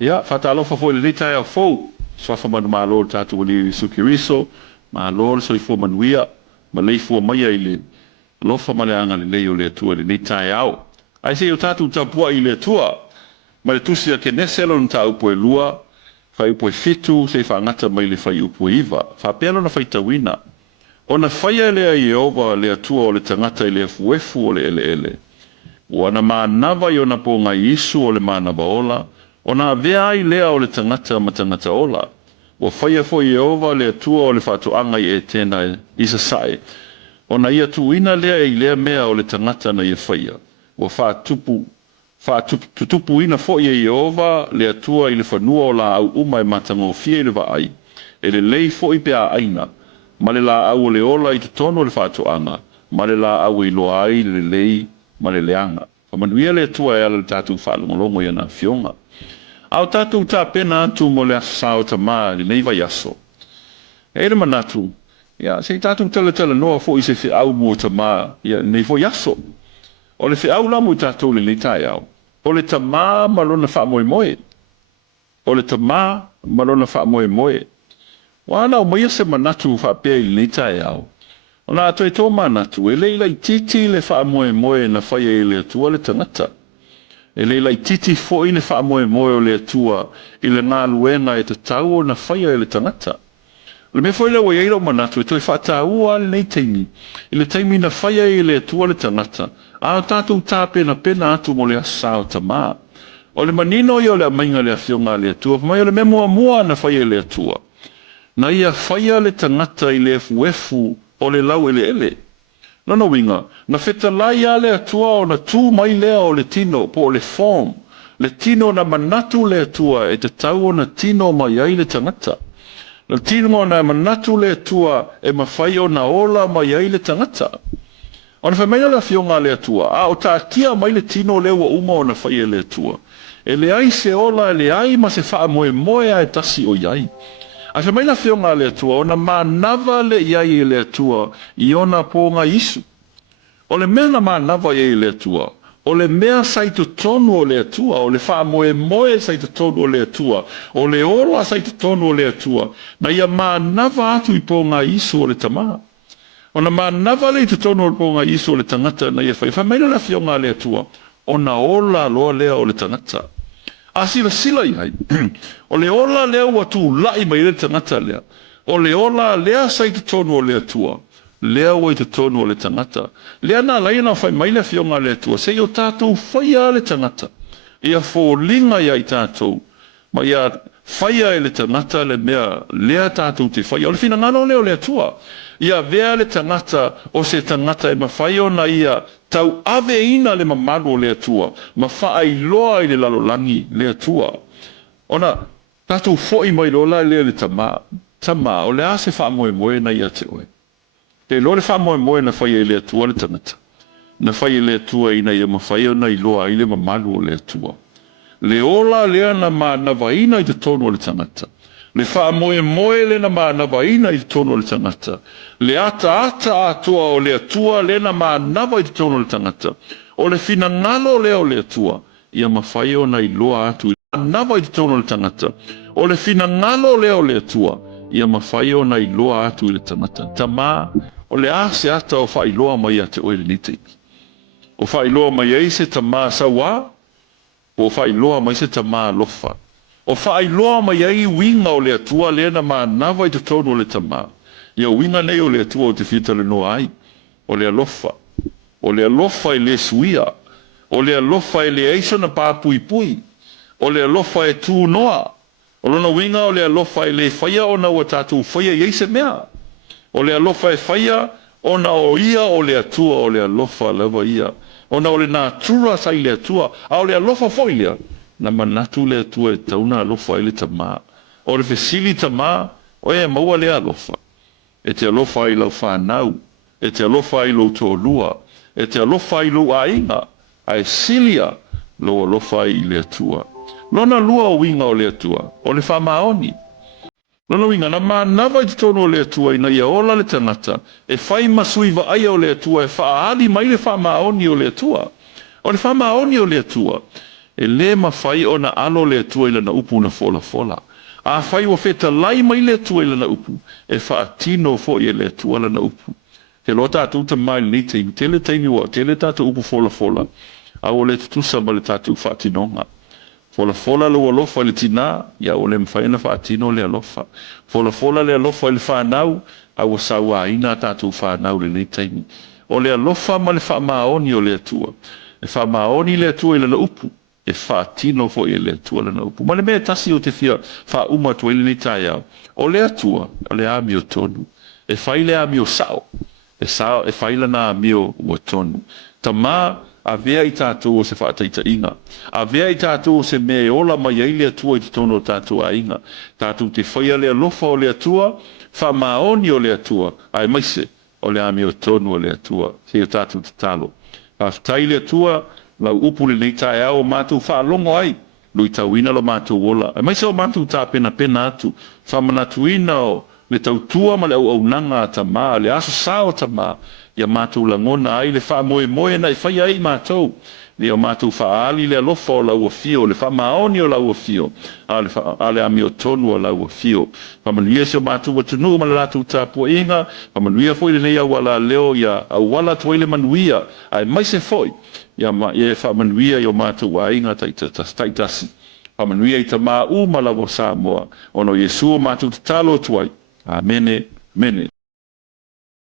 Ya, fatalofa fo le lita ya fo. Swafa man malo tatu wali sukiriso, malo so ifo manuia, maleifu maya ile. Lofa male anga le leo le tua le lita ya. Ai se yo tatu tapua ile tua. Ma le tusi ya keneselo nta upo e lua, fai upo e fitu, se fa ngata mai le fai upo iva. Fa pelo na fai tawina. Ona fai le a Yehova le atua o le tangata ile fuefu o le ele ele. Wana maanava i ona po ngai isu o le maanava ola, ona avea ai lea o le tangata ma tangata ola. Wa whaia fo Yehova le atua o le whātu anga i e tēnā isa sae. Ona ia tuina lea i lea mea o le tangata na ia whaia. Wa tutupu ina fo i Yehova le atua i le whanua o la au uma e matango fie le wa ai. E le lei fo i pea aina. Ma le la au le ola i te tono le whātu anga. Ma le la au i loa ai le lei ma le leanga. Whamanuia le atua e ala le tātou whaalongolongo i ana fionga. Au tātou tā pena atu mo le asasao ta maa li nei vai aso. E le manatu, ia, se tātou tala noa fo i se whi au mua ta maa, ia, nei fo aso. O le whi au la mo i tātou le leitai au. O le ta maa malona wha moe moe. O le ta maa malona wha moe moe. Wana o maia se manatu wha pia i le leitai au. Ona ato e tō manatu, e leila i titi le wha moe moe na whaia i le atua le tangata. E leila i titi fo i le wha moe moe o le atua i le ngā luenga e te tau o na whaia i le tangata. Le me foi le wa yeiro manatu e toi whata ua le nei teimi. I le teimi na whaia i le atua le tangata. A tātou tā pena atu mo le asao ta maa. O le manino i o le amainga le afionga le atua, mai o le memua mua na whaia i le atua. Na ia whaia le tangata i le efu o le lau ele ele. Nona winga, na feta lai ale atua o na tū mai lea o le tino po o le form. Le tino na manatu le atua e te tau o na tino mai ai le tangata. Le tino na manatu le atua e mawhai o na ola mai ai le tangata. O na whamaina la fionga le atua, a o ta tia mai le tino le ua uma o na whai le atua. E le ai se ola e le ai ma se wha moe moe a e tasi o iai. A se maila whionga le atua, o na manava le iai le atua, i ona pōnga isu. O le mea na manava iai le atua, o le mea saito tonu o le atua, o le wha moe moe saito tonu o le atua, o le ola saito tonu o le atua, na ia manava atu i pōnga isu o le tamaa. O na manava le tonu o pōnga isu o le tangata na ia whai. Wha maila la whionga le atua, o na ola loa lea o le tangata. A sila iai. O le ola lea ua tu lai mai le tangata lea. O le ola lea sai te tonu o lea tua. Lea ua i te tonu o le tangata. Lea na lai na whai mai le fionga lea tua. Se i o tātou whaia le tangata. Ia fōlinga iai tātou. Ma ia whaia e le tangata le mea lea tātou te whaia. O le fina ngano leo lea tua. Ia vea le tangata o se tangata e mawhai o na ia tau ave ina le mamalu o lea tua. Ma whaai loa i le lalolangi lea tua. Ona, tātou fōi mai lola lea le tamaa. Tamaa, o le ase wha moe moe na ia te oe. Te lo le wha moe moe na whaia i lea tua le tangata. Na whaia lea tua ina ia mawhai o na i loa i le mamalu o lea tua. Le ola lea na manava ina i te tonu o le tangata. Le wha moe moe le na manava ina i te tonu o le tangata. Le ata atua o le atua le na manava i te tonu o le tangata. O le fina ngalo lea o le atua. Ia mawhai o na i loa atu i manava i te tonu o le tangata. O le fina ngalo lea o le atua. Ia mawhai o na i loa atu i le tangata. Tama, o le ase ata o wha i loa mai a te oele nite. O wha i loa mai eise tama sawa. O wha i loa mai se tama lofa. O wha loa mai ai winga o le atua le na manava i te tonu o le tama. Ia winga nei o le atua o te fita le noa ai. O le alofa. O le alofa i le suia. O le alofa i le eisa na pāpui pui. O le alofa e tū noa. O lona winga o le alofa i le whaia o na ua tātou whaia i eise mea. O le alofa e whaia o na o ia o le atua o le alofa lewa ia. O na o le nā tura sai le atua. A o le alofa foilia. Na manatu le atua e tauna alofa i le tamaa. O le fesili tamaa, o e maua le alofa. E te alofa i lau whanau. E te alofa i lau tōlua. E te alofa i lau ainga. A e silia lau alofa i le atua. Lona lua o winga o le atua. O le whamaoni. Lona winga, na manava i te tono o le atua ina ia ola le tangata. E whai masui wa aia o le atua. E whaali mai le whamaoni o le atua. O le whamaoni o le atua. e le mafai ona alo le atua ila na upu na fola. A fai wa feta lai mai le atua ila na upu, e whaatino fo i le atua ila na upu. Te lo tātou ta mai ni te iwi, tele teimi wa, tele tātou upu fola. A o le tutusa ma le tātou whaatinonga. Fola lo alofa le tina, ia o le mwhaina whaatino le alofa. Fola le alofa le whanau, a o sawa ina tātou whanau le teimi. O le alofa ma le whaamaoni o le atua. E whaamaoni le atua ila na upu. E whaatino fo i le atua ila na upu. Ma le mea tasi o te whia, wha uma tua ili ni tai au. O le atua, o le ami o tonu. E whai le ami o sao. E whai la na ami o tonu. Ta maa, a vea i tātou o se whaataita inga. A vea i tātou o se mea ola mai ai le atua i te tono o tātou a inga. Tātou te whaia le alofa o le atua, whaamaoni o le atua, ai maise o le ami o tonu o le atua. Se o tātou te talo. A tai le atua, lau upu le nei tae au mātou whaalongo ai. Lui tauina lo mātou ola. Ai maise o mātou tā pena atu. Whamanatuina o le tautua ma le au nanga ta maa, le aso sao ta maa. Ia mātou langona ai le wha moe na i whai ai mātou. Le o mātou whaali le alofa o lau o fio, le wha maoni o lau o fio. A le ami o tonu o lau o fio. Whamanuia se o mātou wa tunu ma le lātou tāpua inga. Whamanuia foi le nei au wala leo ia au wala tuai le manuia. Ai maise foi. Ia whamanuia i o mātou wa inga taitasi. Whamanuia i ta mā u ma lau o Samoa. Ono Yesu o mātou te talo tuai. Amene.